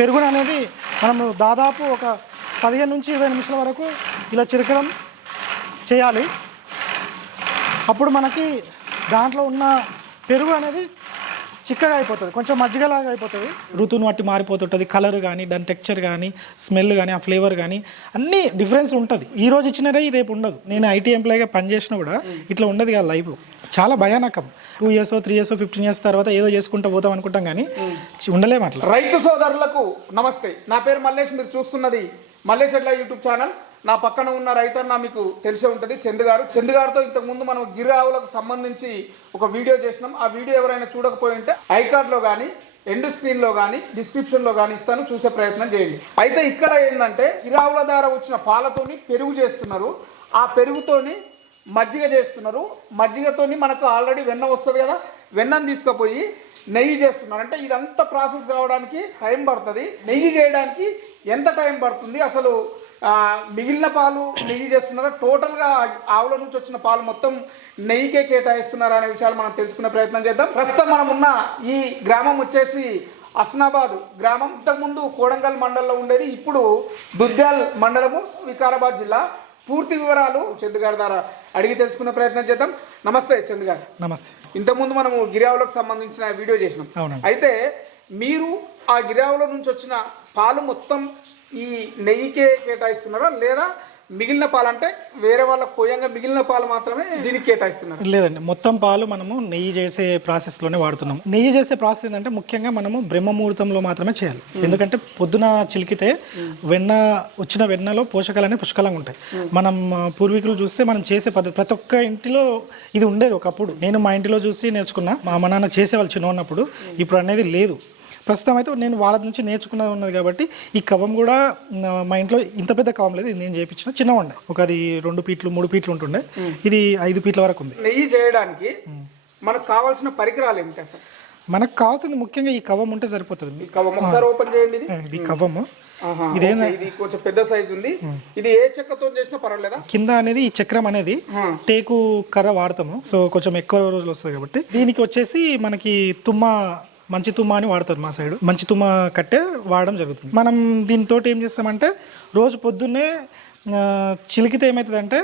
పెరుగును అనేది మనము దాదాపు ఒక పదిహేను నుంచి ఇరవై నిమిషాల వరకు ఇలా చిరకడం చేయాలి. అప్పుడు మనకి దాంట్లో ఉన్న పెరుగు అనేది చిక్కగా అయిపోతుంది కొంచెం మజ్జిగలాగా అయిపోతుంది. ఋతువుని బట్టి మారిపోతుంటుంది కలర్ కానీ దాని టెక్స్చర్ కానీ స్మెల్ కానీ ఆ ఫ్లేవర్ కానీ అన్నీ డిఫరెన్స్ ఉంటుంది. ఈ రోజు ఇచ్చినరే రేపు ఉండదు. నేను ఐటీ ఎంప్లాయీగా పనిచేసినా కూడా ఇట్లా ఉండదు కదా లైఫ్ చాలా భయానకం. Two years three years fifteen years తర్వాత ఏదో చేసుకుంటూ పోతాం అనుకుంటాం కానీ ఉండలేము అట్లా. రైతు సోదరులకు నమస్తే. నా పేరు మల్లేష్ మీరు చూస్తున్నది మల్లేష్ ఎడ్ల యూట్యూబ్ ఛానల్. నా పక్కన ఉన్న రైతన్న మీకు తెలిసే ఉంటుంది చందు గారు. చందు గారితో ఇంతకు ముందు మనం గిరి ఆవులకు సంబంధించి ఒక వీడియో చేసినాం. ఆ వీడియో ఎవరైనా చూడకపోయి ఉంటే ఐ కార్డ్లో కానీ ఎండ్ స్క్రీన్లో కానీ డిస్క్రిప్షన్లో కానీ ఇస్తాను. చూసే ప్రయత్నం చేయండి. అయితే ఇక్కడ ఏంటంటే గిరావుల ద్వారా వచ్చిన పాలతోని పెరుగు చేస్తున్నారు. ఆ పెరుగుతోని మజ్జిగ చేస్తున్నారు. మజ్జిగతోని మనకు ఆల్రెడీ వెన్న వస్తుంది కదా వెన్నను తీసుకుపోయి నెయ్యి చేస్తున్నారు. అంటే ఇదంతా ప్రాసెస్ కావడానికి టైం పడుతుంది. నెయ్యి చేయడానికి ఎంత టైం పడుతుంది? అసలు మిగిలిన పాలు నెయ్యి చేస్తున్నారా? టోటల్గా ఆవుల నుంచి వచ్చిన పాలు మొత్తం నెయ్యికే కేటాయిస్తున్నారా అనే విషయాలు మనం తెలుసుకునే ప్రయత్నం చేద్దాం. ప్రస్తుతం మనం ఉన్న ఈ గ్రామం వచ్చేసి అస్నాబాద్ గ్రామం. ఇంతకుముందు కోడంగల్ మండలంలో ఉండేది. ఇప్పుడు దుద్యాల్ మండలము వికారాబాద్ జిల్లా. పూర్తి వివరాలు చెద్దుగారి ద్వారా అడిగి తెలుసుకునే ప్రయత్నం చేద్దాం. నమస్తే చందు గారు. నమస్తే. ఇంతకుముందు మనము గిరావులకు సంబంధించిన వీడియో చేసినాం. అయితే మీరు ఆ గిరావుల నుంచి వచ్చిన పాలు మొత్తం ఈ నెయ్యికే కేటాయిస్తున్నారా? లేదా మిగిలిన పాలు అంటే వేరే వాళ్ళ పోయంగా మిగిలిన పాలు మాత్రమే దీనికి కేటాయిస్తున్నారు. లేదండి మొత్తం పాలు మనము నెయ్యి చేసే ప్రాసెస్లోనే వాడుతున్నాం. నెయ్యి చేసే ప్రాసెస్ ఏంటంటే ముఖ్యంగా మనము బ్రహ్మ ముహూర్తంలో మాత్రమే చేయాలి. ఎందుకంటే పొద్దున చిలికితే వెన్న వచ్చిన వెన్నలో పోషకాలు అనేవి పుష్కలంగా ఉంటాయి. మనం పూర్వీకులు చూస్తే మనం చేసే పద్ధతి ప్రతి ఒక్క ఇంటిలో ఇది ఉండేది ఒకప్పుడు. నేను మా ఇంటిలో చూసి నేర్చుకున్నా మా నాన్న చేసేవాళ్ళు చిన్న ఉన్నప్పుడు ఇప్పుడు అనేది లేదు. ప్రస్తుతం అయితే నేను వాళ్ళ నుంచి నేర్చుకున్నది ఉన్నది కాబట్టి ఈ కవం కూడా మా ఇంట్లో ఇంత పెద్ద కవం లేదు. నేను చేయించిన చిన్న ఉండే ఒక అది రెండు పీట్లు మూడు పీట్లు ఉంటుండే. ఇది ఐదు పీట్ల వరకు ఉంది. నెయ్యి చేయడానికి మనకు కావాల్సిన పరికరాలు ఏమిటి అసలు మనకు కావాల్సింది ముఖ్యంగా ఈ కవం ఉంటే సరిపోతుంది. ఈ కవ్వం ఒకసారి ఓపెన్ చేయండి ఇది. ఇదేనా- ఓకే, ఇది కొంచెం పెద్ద సైజు ఉంది. ఇది ఏ చెక్కతో చేసినా పర్వాలేదా? కింద అనేది ఈ చక్రం అనేది. టేకు కర్ర వాడతాము. సో కొంచెం ఎక్కువ రోజులు వస్తుంది కాబట్టి దీనికి వచ్చేసి మనకి తుమ్మ మంచి తుమ్మ అని వాడతారు మా సైడ్. మంచి తుమ్మ కట్టే వాడడం జరుగుతుంది. మనం దీంతో ఏం చేస్తామంటే రోజు పొద్దున్నే చిలికితే ఏమవుతుందంటే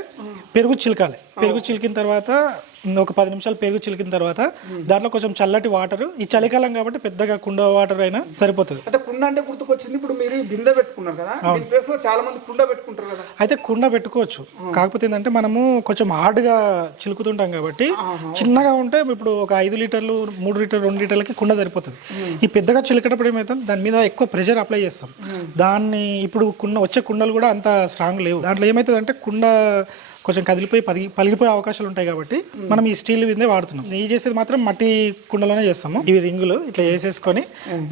పెరుగు చిలకాలి. పెరుగు చిలికిన తర్వాత ఒక పది నిమిషాలు పెరుగు చిలికిన తర్వాత దాంట్లో కొంచెం చల్లటి వాటర్. ఈ చలికాలం కాబట్టి పెద్దగా కుండ వాటర్ అయినా సరిపోతుంది. అంటే కుండ అంటే గుర్తుకొచ్చింది ఇప్పుడు మీరు బిందె పెట్టుకున్నారు కదా. దీని ప్లేస్లో చాలా మంది కుండ పెట్టుకుంటారు కదా. అయితే కుండ పెట్టుకోవచ్చు. కాకపోతే ఏంటంటే మనము కొంచెం హార్డ్గా చిలుకుతుంటాం కాబట్టి చిన్నగా ఉంటే ఇప్పుడు ఒక ఐదు లీటర్లు మూడు లీటర్ రెండు లీటర్లకి కుండ సరిపోతుంది. ఈ పెద్దగా చిలికేటప్పుడు ఏమవుతుంది దాని మీద ఎక్కువ ప్రెషర్ అప్లై చేస్తాం. దాన్ని ఇప్పుడు కుండ వచ్చే కుండలు కూడా అంత స్ట్రాంగ్ లేవు. దాంట్లో ఏమవుతుంది అంటే కుండ కొంచెం కదిలిపోయి పది పలిగిపోయే అవకాశాలు ఉంటాయి కాబట్టి మనం ఈ స్టీల్ విందే వాడుతున్నాం. నెయ్యి చేసేది మాత్రం మట్టి కుండలోనే చేస్తాము. ఇవి రింగులు ఇట్లా వేసేసుకొని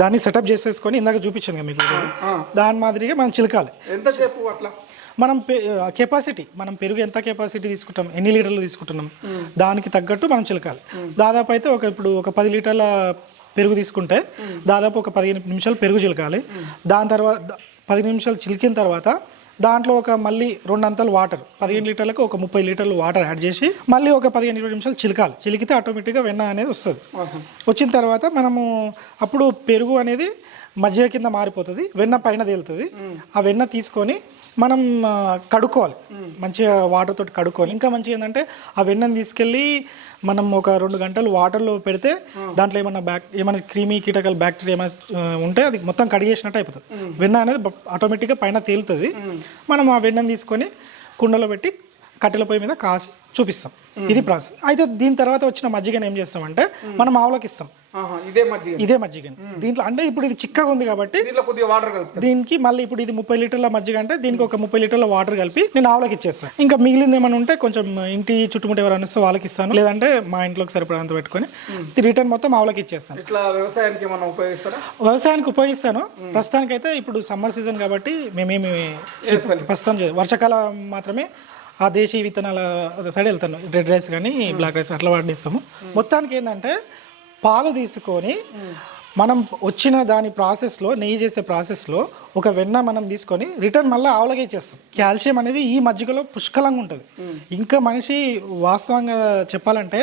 దాన్ని సెటప్ చేసేసుకొని ఇందాక చూపించాను కదా మీకు. దాని మాదిరిగా మనం చిలకాలి. ఎంతసేపు అట్లా? మనం కెపాసిటీ మనం పెరుగు ఎంత కెపాసిటీ తీసుకుంటాం ఎన్ని లీటర్లు తీసుకుంటున్నాం దానికి తగ్గట్టు మనం చిలకాలి. దాదాపు అయితే ఒక ఇప్పుడు ఒక పది లీటర్ల పెరుగు తీసుకుంటే దాదాపు ఒక పదిహేను నిమిషాలు పెరుగు చిలకాలి. దాని తర్వాత పది నిమిషాలు చిలికిన తర్వాత దాంట్లో ఒక మళ్ళీ రెండు అంతలు వాటర్ పదిహేను లీటర్లకు ఒక ముప్పై లీటర్లు వాటర్ యాడ్ చేసి మళ్ళీ ఒక పదిహేను ఇరవై నిమిషాలు చిలకాలి. చిలికితే ఆటోమేటిక్గా వెన్న అనేది వస్తుంది. వచ్చిన తర్వాత మనము అప్పుడు పెరుగు అనేది మజ్జిగ కింద మారిపోతుంది వెన్న పైన తేలుతుంది. ఆ వెన్న తీసుకొని మనం కడుక్కోవాలి. మంచిగా వాటర్ తోటి కడుక్కోవాలి. ఇంకా మంచిగా ఏంటంటే ఆ వెన్నను తీసుకెళ్ళి మనం ఒక రెండు గంటలు వాటర్లో పెడితే దాంట్లో ఏమన్నా బ్యాక్ ఏమైనా క్రీమీ కీటకాలు బ్యాక్టీరియా ఏమైనా ఉంటే అది మొత్తం కడిగేసినట్టు అయిపోతుంది. వెన్న అనేది ఆటోమేటిక్గా పైన తేలుతుంది. మనం ఆ వెన్నను తీసుకొని కుండలో పెట్టి కట్టెల పొయ్యి మీద కాసి చూపిస్తాం. ఇది ప్రాసెస్. అయితే దీని తర్వాత వచ్చిన మజ్జిగను ఏం చేస్తామంటే మనం ఆవులకు ఇస్తాం. ఇదే మజ్జిగ. ఇదే మజ్జిగని దీంట్లో అంటే ఇప్పుడు ఇది చిక్కగా ఉంది కాబట్టి దీంట్లో కొద్దిగా వాటర్ దీనికి మళ్ళీ ఇప్పుడు ఇది ముప్పై లీటర్ల మజ్జిగ అంటే దీనికి ఒక ముప్పై లీటర్ల వాటర్ కలిపి నేను ఆవులకి ఇచ్చేస్తాను ఇంకా మిగిలింది ఏమైనా ఉంటే కొంచెం ఇంటి చుట్టుముట్టు ఎవరైనా వస్తే వాళ్ళకి ఇస్తాను. లేదంటే మా ఇంట్లోకి సరిపడంత పెట్టుకొని రిటర్న్ మొత్తం ఆవులకి ఇచ్చేస్తాను ఇట్లా వ్యవసాయానికి ఏమన్నా ఉపయోగిస్తారా? వ్యవసాయానికి ఉపయోగిస్తాను. ప్రస్తుతానికైతే ఇప్పుడు సమ్మర్ సీజన్ కాబట్టి మేమేమి ప్రస్తుతం. వర్షాకాలం మాత్రమే ఆ దేశీ విత్తనాల సైడ్ వెళ్తాను. రెడ్ రైస్ కానీ బ్లాక్ రైస్ అట్లా వాడిస్తాము. మొత్తానికి ఏంటంటే పాలు తీసుకొని మనం వచ్చిన దాని ప్రాసెస్లో నెయ్యి చేసే ప్రాసెస్లో ఒక వెన్న మనం తీసుకొని రిటర్న్ మళ్ళీ ఆవులకే ఇచ్చేస్తాం. కాల్షియం అనేది ఈ మజ్జిగలో పుష్కలంగా ఉంటుంది. ఇంకా మనిషి వాస్తవంగా చెప్పాలంటే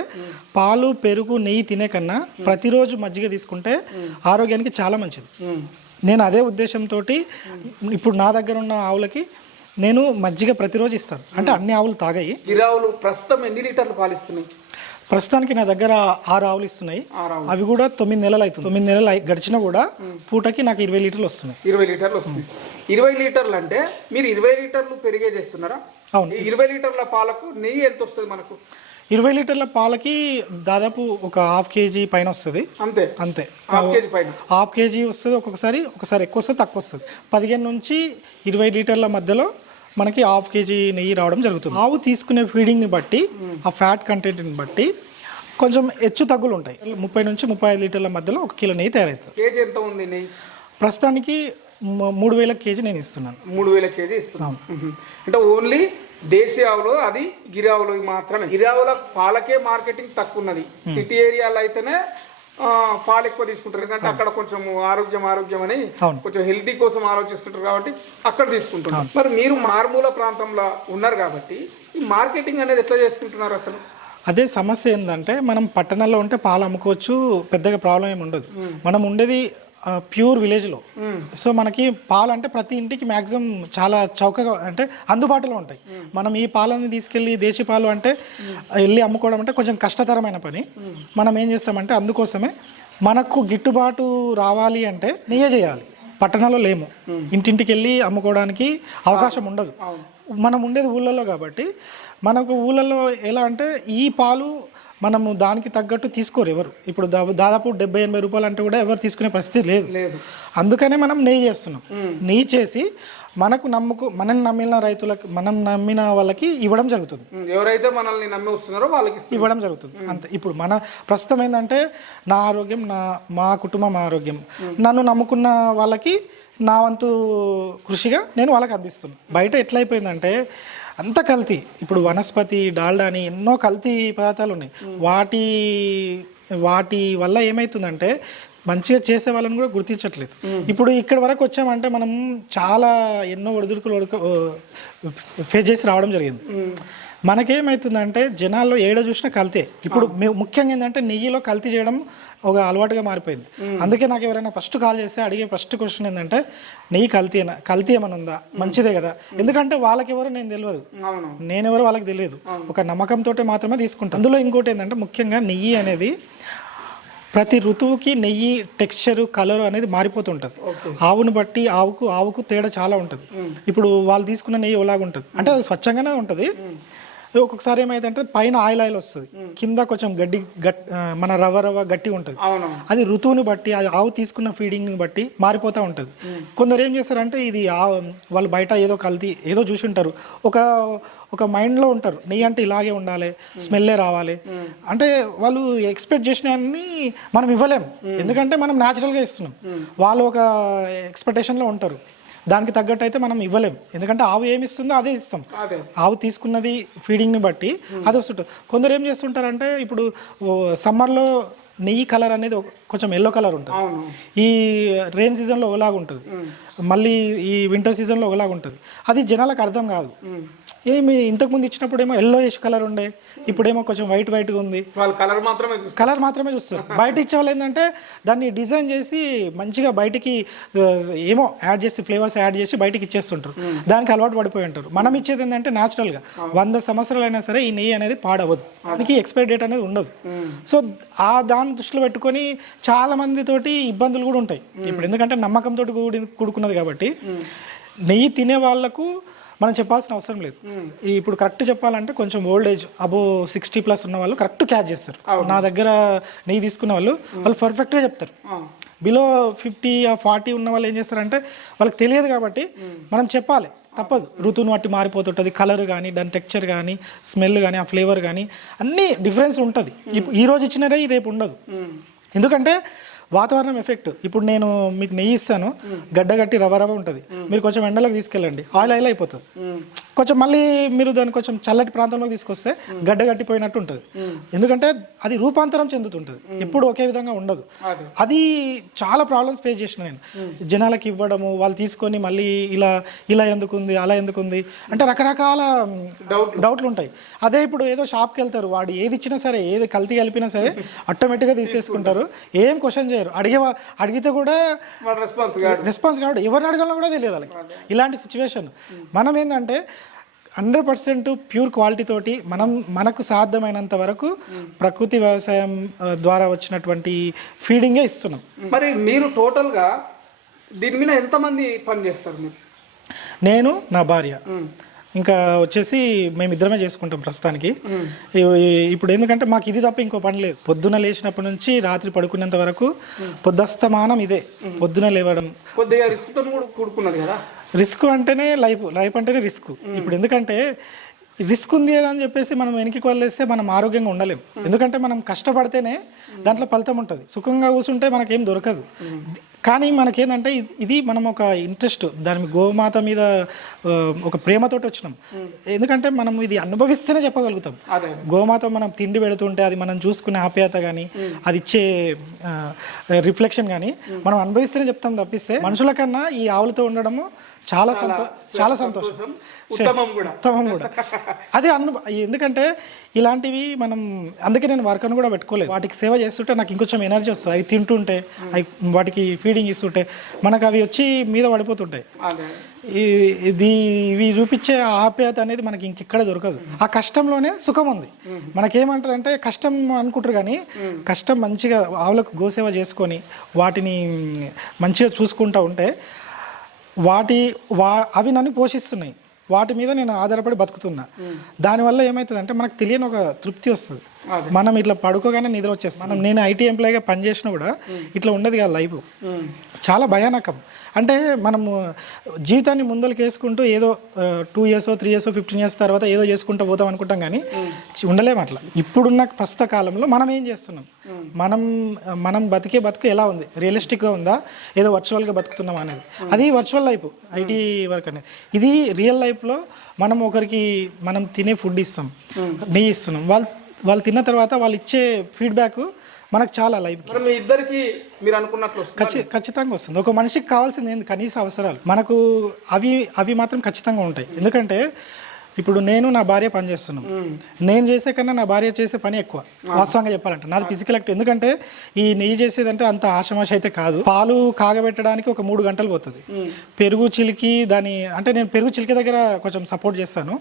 పాలు పెరుగు నెయ్యి తినే కన్నా ప్రతిరోజు మజ్జిగ తీసుకుంటే ఆరోగ్యానికి చాలా మంచిది. నేను అదే ఉద్దేశంతో ఇప్పుడు నా దగ్గర ఉన్న ఆవులకి నేను మజ్జిగ ప్రతిరోజు ఇస్తాను. అంటే అన్ని ఆవులు తాగాయి. గిరావులు ప్రస్తుతం ఎన్ని లీటర్లు పాలిస్తున్నాయి? ప్రస్తుతానికి నా దగ్గర ఆరు ఆవులు ఇస్తున్నాయి. అవి కూడా తొమ్మిది నెలలు అవుతుంది. తొమ్మిది నెలలు గడిచినా కూడా పూటకి నాకు ఇరవై లీటర్లు వస్తున్నాయి. ఇరవై లీటర్లు వస్తుంది. ఇరవై లీటర్లు అంటే మీరు ఇరవై లీటర్లు పెరిగే చేస్తున్నారా? అవును. ఇరవై లీటర్ల పాలకు నెయ్యి ఎంత వస్తుంది మనకు? ఇరవై లీటర్ల పాలకి దాదాపు ఒక హాఫ్ కేజీ పైన వస్తుంది. అంతే. అంతే. హాఫ్ కేజీ పైన. హాఫ్ కేజీ వస్తుంది ఒక్కొక్కసారి ఒకసారి ఎక్కువ వస్తుంది తక్కువ వస్తుంది. పదిహేను నుంచి ఇరవై లీటర్ల మధ్యలో మనకి హాఫ్ కేజీ నెయ్యి రావడం జరుగుతుంది. ఆవు తీసుకునే ఫీడింగ్ని బట్టి ఆ ఫ్యాట్ కంటెంట్ని బట్టి కొంచెం హెచ్చు తగ్గులు ఉంటాయి. ముప్పై నుంచి ముప్పై ఐదు లీటర్ల మధ్యలో ఒక కిలో నెయ్యి తయారవుతుంది. కేజీ ఎంత ఉంది నెయ్యి? ప్రస్తుతానికి మూడు వేల కేజీ నేను ఇస్తున్నాను. మూడు వేల కేజీ ఇస్తున్నాం మ్మ్. అంటే ఓన్లీ దేశీయ ఆవులు అది గిరి ఆవులు మాత్రమే. గిరి ఆవుల పాలకే మార్కెటింగ్ తక్కువ ఉన్నది. సిటీ ఏరియాలో అయితేనే పాలు ఎక్కువ తీసుకుంటారు. ఎందుకంటే అక్కడ కొంచెం ఆరోగ్యం ఆరోగ్యం అని. కొంచెం హెల్తీ కోసం ఆలోచిస్తుంటారు కాబట్టి అక్కడ తీసుకుంటున్నారు. మరి మీరు మారుమూల ప్రాంతంలో ఉన్నారు కాబట్టి ఈ మార్కెటింగ్ అనేది ఎట్లా చేసుకుంటున్నారు అసలు? అదే సమస్య ఏంటంటే మనం పట్టణాల్లో ఉంటే పాలు అమ్ముకోవచ్చు పెద్దగా ప్రాబ్లం ఏమి ఉండదు. మనం ఉండేది ప్యూర్ విలేజ్లో. సో మనకి పాలు అంటే ప్రతి ఇంటికి మ్యాక్సిమం చాలా చౌకగా అంటే అందుబాటులో ఉంటాయి. మనం ఈ పాలను తీసుకెళ్ళి దేశీ పాలు అంటే వెళ్ళి అమ్ముకోవడం అంటే కొంచెం కష్టతరమైన పని. మనం ఏం చేస్తామంటే అందుకోసమే మనకు గిట్టుబాటు రావాలి అంటే నెయ్యే చేయాలి. పట్టణాల్లో లేము. ఇంటింటికి వెళ్ళి అమ్ముకోవడానికి అవకాశం ఉండదు. మనం ఉండేది ఊళ్ళల్లో కాబట్టి మనకు ఊళ్ళల్లో ఎలా అంటే ఈ పాలు మనము దానికి తగ్గట్టు తీసుకోరు ఎవరు. ఇప్పుడు దాదాపు డెబ్బై ఎనభై రూపాయలు అంటే కూడా ఎవరు తీసుకునే పరిస్థితి లేదు. లేదు. అందుకనే మనం నెయ్యి చేస్తున్నాం. నెయ్యి చేసి మనకు నమ్ముకు మనం నమ్మిన రైతులకు మనం నమ్మిన వాళ్ళకి ఇవ్వడం జరుగుతుంది. ఎవరైతే మనల్ని నమ్మి వస్తున్నారో వాళ్ళకి. ఇవ్వడం జరుగుతుంది. అంతే. ఇప్పుడు మన ప్రస్తుతం ఏంటంటే నా ఆరోగ్యం నా మా కుటుంబం ఆరోగ్యం. నన్ను నమ్ముకున్న వాళ్ళకి నా వంతు కృషిగా నేను వాళ్ళకి అందిస్తున్నాను. బయట ఎట్లయిపోయిందంటే అంత కల్తీ. ఇప్పుడు వనస్పతి డాల్డా అని ఎన్నో కల్తీ పదార్థాలు ఉన్నాయి వాటి వాటి వల్ల ఏమవుతుందంటే మంచిగా చేసే వాళ్ళని కూడా గుర్తించట్లేదు. ఇప్పుడు ఇక్కడ వరకు వచ్చామంటే మనం చాలా ఎన్నో ఒడిదుడుకులు ఫేస్ చేసి రావడం జరిగింది. మనకేమవుతుందంటే జనాల్లో ఏడ చూసినా కల్తీ. ఇప్పుడు ముఖ్యంగా ఏంటంటే నెయ్యిలో కల్తీ చేయడం ఒక అలవాటుగా మారిపోయింది. అందుకే నాకు ఎవరైనా ఫస్ట్ కాల్ చేస్తే అడిగే ఫస్ట్ క్వశ్చన్ ఏంటంటే నెయ్యి కల్తీనా కల్తీ ఏమైనా ఉందా? మంచిదే కదా. ఎందుకంటే వాళ్ళకి ఎవరో నేను తెలియదు నేనెవరో వాళ్ళకి తెలియదు. ఒక నమ్మకంతో మాత్రమే తీసుకుంటాను. అందులో ఇంకోటి ఏంటంటే ముఖ్యంగా నెయ్యి అనేది ప్రతి ఋతువుకి నెయ్యి టెక్స్చర్ కలర్ అనేది మారిపోతుంటుంది. ఆవును బట్టి ఆవుకు ఆవుకు తేడా చాలా ఉంటుంది. ఇప్పుడు వాళ్ళు తీసుకున్న నెయ్యి ఒకలాగా ఉంటుంది అంటే అది స్వచ్ఛంగానే ఉంటుంది. ఒక్కొక్కసారి ఏమైందంటే పైన ఆయిల్ ఆయిల్ వస్తుంది. కింద కొంచెం గడ్డి గట్ మన రవ్వ రవ్వ గట్టి ఉంటుంది. అది ఋతువుని బట్టి అది ఆవు తీసుకున్న ఫీడింగ్ని బట్టి మారిపోతూ ఉంటుంది. కొందరు ఏం చేస్తారంటే ఇది వాళ్ళు బయట ఏదో కల్తీ ఏదో చూసి ఉంటారు ఒక ఒక మైండ్లో ఉంటారు. నెయ్యి అంటే ఇలాగే ఉండాలి స్మెల్లే రావాలి. అంటే వాళ్ళు ఎక్స్పెక్ట్ చేసినవన్నీ మనం ఇవ్వలేం. ఎందుకంటే మనం న్యాచురల్గా ఇస్తున్నాం. వాళ్ళు ఒక ఎక్స్పెక్టేషన్లో ఉంటారు. దానికి తగ్గట్టు అయితే మనం ఇవ్వలేం. ఎందుకంటే ఆవు ఏమి ఇస్తుందో అదే ఇస్తాం. ఆవు తీసుకున్నది ఫీడింగ్ని బట్టి అది వస్తుంటుంది. కొందరు ఏం చేస్తుంటారంటే ఇప్పుడు సమ్మర్లో నెయ్యి కలర్ అనేది కొంచెం ఎల్లో కలర్ ఉంటుంది. ఈ రెయిన్ సీజన్లో ఒకలాగా ఉంటుంది మళ్ళీ ఈ వింటర్ సీజన్లో ఒకలాగా ఉంటుంది అది జనాలకు అర్థం కాదు. ఏమి ఇంతకుముందు ఇచ్చినప్పుడు ఏమో ఎల్లో కలర్ ఉండే ఇప్పుడేమో కొంచెం వైట్ వైట్గా ఉంది. వాళ్ళు కలర్ మాత్రమే చూస్తారు. కలర్ మాత్రమే చూస్తారు. బయట ఇచ్చే వాళ్ళు ఏంటంటే దాన్ని డిజైన్ చేసి మంచిగా బయటికి ఏమో యాడ్ చేసి ఫ్లేవర్స్ యాడ్ చేసి బయటికి ఇచ్చేస్తుంటారు. దానికి అలవాటు పడిపోయి ఉంటారు. మనం ఇచ్చేది ఏంటంటే న్యాచురల్గా వంద సంవత్సరాలైనా సరే ఈ నెయ్యి అనేది పాడవదు. దానికి ఎక్స్పైరీ డేట్ అనేది ఉండదు. సో ఆ దాన్ని దృష్టిలో పెట్టుకొని చాలా మందితోటి ఇబ్బందులు కూడా ఉంటాయి. ఇప్పుడు ఎందుకంటే నమ్మకంతో కూడి కూడుకున్నది కాబట్టి నెయ్యి తినే వాళ్ళకు మనం చెప్పాల్సిన అవసరం లేదు. ఈ ఇప్పుడు కరెక్ట్ చెప్పాలంటే కొంచెం old age above sixty plus ఉన్న వాళ్ళు కరెక్ట్ క్యాచ్ చేస్తారు. నా దగ్గర నెయ్యి తీసుకున్న వాళ్ళు వాళ్ళు పర్ఫెక్ట్గా చెప్తారు. బిలో ఫిఫ్టీ ఆ ఫార్టీ ఉన్న వాళ్ళు ఏం చేస్తారంటే వాళ్ళకి తెలియదు కాబట్టి మనం చెప్పాలి. తప్పదు. ఋతువుని బట్టి మారిపోతుంటుంది. కలర్ కానీ దాని టెక్స్చర్ కానీ స్మెల్ కానీ ఆ ఫ్లేవర్ కానీ అన్నీ డిఫరెన్స్ ఉంటుంది. ఈ రోజు ఇచ్చినదే రేపు ఉండదు. ఎందుకంటే వాతావరణం ఎఫెక్ట్ ఇప్పుడు నేను మీకు నెయ్యి ఇస్తాను గడ్డ గట్టి రవ్వ రవ్వ ఉంటుంది. మీరు కొంచెం ఎండలోకి తీసుకెళ్ళండి. ఆయిల్ ఆయిల్ అయిపోతుంది. కొంచెం మళ్ళీ మీరు దాన్ని కొంచెం చల్లటి ప్రాంతంలోకి తీసుకొస్తే గడ్డ గట్టిపోయినట్టు ఉంటుంది. ఎందుకంటే అది రూపాంతరం చెందుతుంటుంది. ఎప్పుడు ఒకే విధంగా ఉండదు. అదే. చాలా ప్రాబ్లమ్స్ ఫేస్ చేసిన నేను. జనాలకి ఇవ్వడము వాళ్ళు తీసుకొని మళ్ళీ ఇలా ఇలా ఎందుకుంది అలా ఎందుకుంది అంటే రకరకాల డౌట్లు ఉంటాయి. అదే ఇప్పుడు ఏదో షాప్కి వెళ్తారు. వాడు ఏది ఇచ్చినా సరే ఏది కల్తీ కలిపినా సరే ఆటోమేటిక్గా తీసేసుకుంటారు. ఏం క్వశ్చన్ చేయరు. అడిగే వా- అడిగితే కూడా రెస్పాన్స్ కాదు రెస్పాన్స్ కావడం ఎవరిని అడగాలో కూడా తెలియదు వాళ్ళకి. ఇలాంటి సిచ్యువేషన్ మనం ఏంటంటే హండ్రెడ్ పర్సెంట్ ప్యూర్ క్వాలిటీ తోటి మనం మనకు సాధ్యమైనంత వరకు ప్రకృతి వ్యవసాయం ద్వారా వచ్చినటువంటి ఫీడింగే ఇస్తున్నాం. మరి మీరు టోటల్గా దీని మీద ఎంతమంది పని చేస్తారు మీరు? నేను నా భార్య. ఇంకా వచ్చేసి మేము ఇద్దరమే చేసుకుంటాం ప్రస్తుతానికి. ఇప్పుడు ఎందుకంటే మాకు ఇది తప్ప ఇంకో పని లేదు. పొద్దున లేచినప్పటి నుంచి రాత్రి పడుకునేంత వరకు పొద్దస్తమానం ఇదే. పొద్దున లేవడం. కొద్దిగా కూడుకున్నది కదా? రిస్క్ అంటేనే లైఫ్ లైఫ్ అంటేనే రిస్క్. ఇప్పుడు ఎందుకంటే రిస్క్ ఉంది అని చెప్పేసి మనం వెనక్కి వదిలేస్తే మనం ఆరోగ్యంగా ఉండలేం. ఎందుకంటే మనం కష్టపడితేనే దాంట్లో ఫలితం ఉంటుంది. సుఖంగా కూర్చుంటే మనకేం దొరకదు. కానీ మనకేందంటే ఇది- ఇది మనం ఒక ఇంట్రెస్ట్. దాని గోమాత మీద ఒక ప్రేమతోటి వచ్చినాం. ఎందుకంటే మనం ఇది అనుభవిస్తేనే చెప్పగలుగుతాం. అదే. గోమాత మనం తిండి పెడుతుంటే అది మనం చూసుకునే ఆప్యాయత కానీ అది ఇచ్చే రిఫ్లెక్షన్ కానీ మనం అనుభవిస్తేనే చెప్తాం తప్పిస్తే మనుషుల కన్నా ఈ ఆవులతో ఉండడము చాలా సంతో చాలా సంతోషం. ఉత్తమం కూడా. ఉత్తమం కూడా. అదే అను ఎందుకంటే ఇలాంటివి మనం అందుకే నేను వర్కర్ని కూడా పెట్టుకోలేదు. వాటికి సేవ చేస్తుంటే నాకు ఇంకొంచెం ఎనర్జీ వస్తుంది. అవి తింటుంటే అవి వాటికి ఫీడింగ్ ఇస్తుంటే మనకు అవి వచ్చి మీద పడిపోతుంటాయి. ఇది ఇవి చూపించే ఆప్యాయత అనేది మనకి ఇంకెక్కడ దొరకదు. ఆ కష్టంలోనే సుఖం ఉంది. మనకేమంటది అంటే కష్టం అనుకుంటారు కానీ కష్టం మంచిగా ఆవులకు గోసేవ చేసుకొని వాటిని మంచిగా చూసుకుంటూ ఉంటే వాటి వా అవి నన్ను పోషిస్తున్నాయి. వాటి మీద నేను ఆధారపడి బతుకుతున్నా. దానివల్ల ఏమవుతుంది మనకు తెలియని ఒక తృప్తి వస్తుంది. మనం ఇట్లా పడుకోగానే నిద్ర వచ్చేస్తాం మనం నేను ఐటీ ఎంప్లాయీగా పనిచేసినా కూడా ఇట్లా ఉండదు కదా లైఫ్. చాలా భయానకం. అంటే మనము జీవితాన్ని ముందరికి వేసుకుంటూ ఏదో two years three years fifteen years తర్వాత ఏదో చేసుకుంటూ పోతాం అనుకుంటాం కానీ ఉండలేము అట్లా. ఇప్పుడున్న ప్రస్తుత కాలంలో మనం ఏం చేస్తున్నాం? మనం మనం బతికే బతుకు ఎలా ఉంది? రియలిస్టిక్గా ఉందా? ఏదో వర్చువల్గా బతుకుతున్నాం అనేది. అది వర్చువల్ లైఫ్ ఐటీ వర్క్ అనేది. ఇది రియల్ లైఫ్లో మనం ఒకరికి మనం తినే ఫుడ్ ఇస్తాం. నెయ్యి ఇస్తున్నాం. వాళ్ళు వాళ్ళు తిన్న తర్వాత వాళ్ళు ఇచ్చే ఫీడ్బ్యాక్ మనకు చాలా లైఫ్ మీ ఇద్దరికి మీరు అనుకున్నట్లు ఖచ్చితంగా వస్తుంది. ఒక మనిషికి కావాల్సింది కనీస అవసరాలు. మనకు అవి అవి మాత్రం ఖచ్చితంగా ఉంటాయి. ఎందుకంటే ఇప్పుడు నేను నా భార్య పని చేస్తున్నాం. నేను చేసే కన్నా నా భార్య చేసే పని ఎక్కువ. వాస్తవంగా చెప్పాలంటే. నాది ఫిజికల్ యాక్టివ్ ఎందుకంటే ఈ నెయ్యి చేసేదంటే అంత ఆశమాష అయితే కాదు. పాలు కాగబెట్టడానికి ఒక మూడు గంటలు పోతుంది. పెరుగు చిలికి దాని అంటే నేను పెరుగు చిలికి దగ్గర కొంచెం సపోర్ట్ చేస్తాను.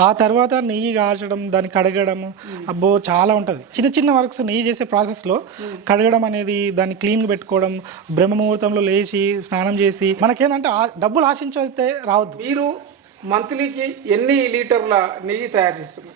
ఆ తర్వాత నెయ్యి కాచడం దాన్ని కడగడం అబ్బో చాలా ఉంటుంది. చిన్న చిన్న వర్క్స్ నెయ్యి చేసే ప్రాసెస్లో కడగడం అనేది దాన్ని క్లీన్గా పెట్టుకోవడం బ్రహ్మ ముహూర్తంలో లేచి స్నానం చేసి మనకేంటంటే ఆ- డబ్బులు ఆశించైతే రావద్దు. మీరు మంత్లీకి ఎన్ని లీటర్ల నెయ్యి తయారు చేస్తున్నారు?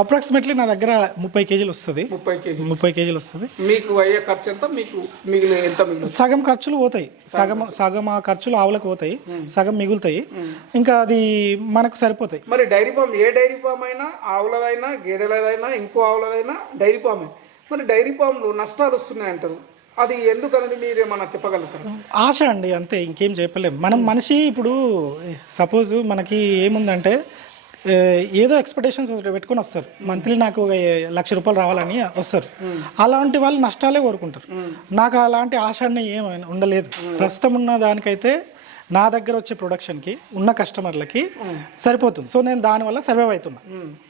అప్రాక్సిమేట్లీ నా దగ్గర ముప్పై కేజీలు వస్తుంది. ముప్పై కేజీ ముప్పై కేజీలు వస్తుంది. మీకు అయ్యే ఖర్చు ఎంత? మీకు మిగిలిన ఎంత మిగిలిన సగం ఖర్చులు పోతాయి. సగం సగం ఆ ఖర్చులు ఆవులకు పోతాయి. సగం మిగులుతాయి. ఇంకా అది మనకు సరిపోతాయి. మరి డైరీ ఫామ్ ఏ డైరీ ఫామ్ అయినా ఆవులదైనా గేదెలదైనా ఇంకో ఆవులదైనా డైరీ ఫామే. మరి డైరీ ఫామ్లో నష్టాలు వస్తున్నాయంటారు. అది ఎందుకనేది మీరేమన్నా చెప్పగలుగుతారు? ఆశ అండి అంతే ఇంకేం చెప్పలేం. మనం మనిషి ఇప్పుడు సపోజ్ మనకి ఏముందంటే ఏదో ఎక్స్పెక్టేషన్స్ పెట్టుకొని వస్తారు. మంత్లీ నాకు ఒక లక్ష రూపాయలు రావాలని వస్తారు. అలాంటి వాళ్ళు నష్టాలే కోరుకుంటారు. నాకు అలాంటి ఆశ అనే ఏం ఉండలేదు. ప్రస్తుతం ఉన్న దానికైతే నా దగ్గర వచ్చే ప్రొడక్షన్కి ఉన్న కస్టమర్లకి సరిపోతుంది. సో నేను దానివల్ల సర్వైవ్ అవుతున్నా.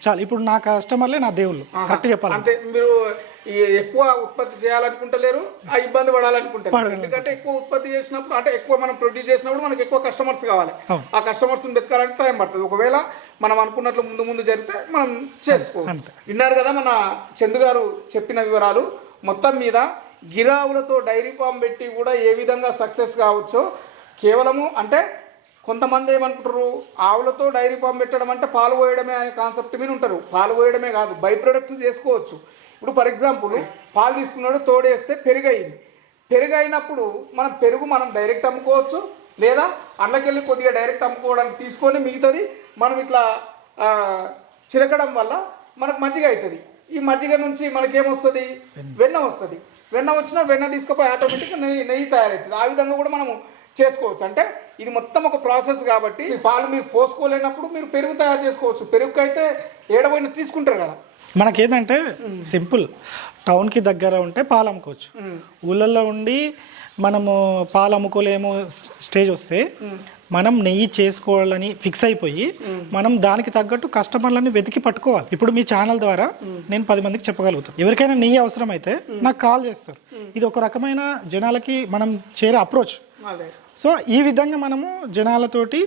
చాలు ఇప్పుడు నా కస్టమర్లే నా దేవుళ్ళు. కరెక్ట్ చెప్పాలి అంటే మీరు ఎక్కువ ఉత్పత్తి చేయాలనుకుంటలేరు ఆ ఇబ్బంది పడాలనుకుంటారు ఎందుకంటే ఎక్కువ ఉత్పత్తి చేసినప్పుడు అంటే ఎక్కువ మనం ప్రొడ్యూస్ చేసినప్పుడు మనకి ఎక్కువ కస్టమర్స్ కావాలి. ఆ కస్టమర్స్ వెతకాలంటే టైం పడుతుంది. ఒకవేళ మనం అనుకున్నట్లు ముందు ముందు జరిగితే మనం చేసుకోవచ్చు. అంతే. విన్నారు కదా మన చందు గారు చెప్పిన వివరాలు. మొత్తం మీద గిరావులతో డైరీ ఫామ్ పెట్టి కూడా ఏ విధంగా సక్సెస్ కావచ్చో కేవలము అంటే కొంతమంది ఏమనుకుంటారు ఆవులతో డైరీ ఫామ్ పెట్టడం అంటే పాలు పోయడమే అనే కాన్సెప్ట్ మీద ఉంటారు. పాలు పోయడమే కాదు బై ప్రొడక్ట్స్ చేసుకోవచ్చు. ఇప్పుడు ఫర్ ఎగ్జాంపుల్ పాలు తీసుకున్నాడు తోడేస్తే పెరుగు అయింది పెరుగు అయినప్పుడు మనం పెరుగు మనం డైరెక్ట్ అమ్ముకోవచ్చు లేదా అన్నకెళ్ళి కొద్దిగా డైరెక్ట్ అమ్ముకోవడానికి తీసుకొని మిగతాది మనం ఇట్లా చిలకడం వల్ల మనకు మజ్జిగ అవుతుంది ఈ మజ్జిగ నుంచి మనకేమొస్తుంది? వెన్న. వస్తుంది. వెన్న వచ్చినా వెన్న తీసుకుపోయి ఆటోమేటిక్గా నెయ్యి నెయ్యి తయారవుతుంది ఆ విధంగా కూడా మనము చేసుకోవచ్చు. అంటే ఇది మొత్తం ఒక ప్రాసెస్ కాబట్టి ఈ పాలు మీరు పోసుకోలేనప్పుడు మీరు పెరుగు తయారు చేసుకోవచ్చు. పెరుగుకి అయితే ఏడబోయిన తీసుకుంటారు కదా. మనకేంటంటే సింపుల్. టౌన్కి దగ్గర ఉంటే పాలు అమ్ముకోవచ్చు. ఊళ్ళల్లో ఉండి మనము పాలు అమ్ముకోలేము స్టేజ్ వస్తే మనం నెయ్యి చేసుకోవాలని ఫిక్స్ అయిపోయి మనం దానికి తగ్గట్టు కస్టమర్లని వెతికి పట్టుకోవాలి. ఇప్పుడు మీ ఛానల్ ద్వారా నేను పది మందికి చెప్పగలుగుతాను ఎవరికైనా నెయ్యి అవసరం అయితే నాకు కాల్ చేస్తారు. ఇది ఒక రకమైన జనాలకి మనం చేరే అప్రోచ్. సో ఈ విధంగా మనము జనాలతోటి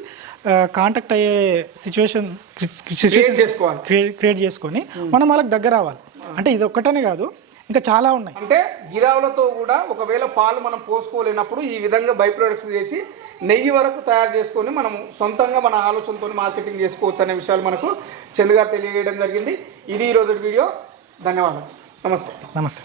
కాంటాక్ట్ అయ్యే సిచ్యువేషన్ క్రియేట్ చేసుకోవాలి. క్రియేట్ చేసుకొని మనం వాళ్ళకి దగ్గర అవ్వాలి. అంటే ఇది ఒక్కటనే కాదు ఇంకా చాలా ఉన్నాయి. అంటే గిరావులతో కూడా ఒకవేళ పాలు మనం పోసుకోలేనప్పుడు ఈ విధంగా బై ప్రొడక్ట్స్ చేసి నెయ్యి వరకు తయారు చేసుకొని మనం సొంతంగా మన ఆలోచనతో మార్కెటింగ్ చేసుకోవచ్చు అనే విషయాలు మనకు చంద్ర గారు తెలియజేయడం జరిగింది. ఇది ఈరోజు వీడియో. ధన్యవాదాలు. నమస్తే. నమస్తే.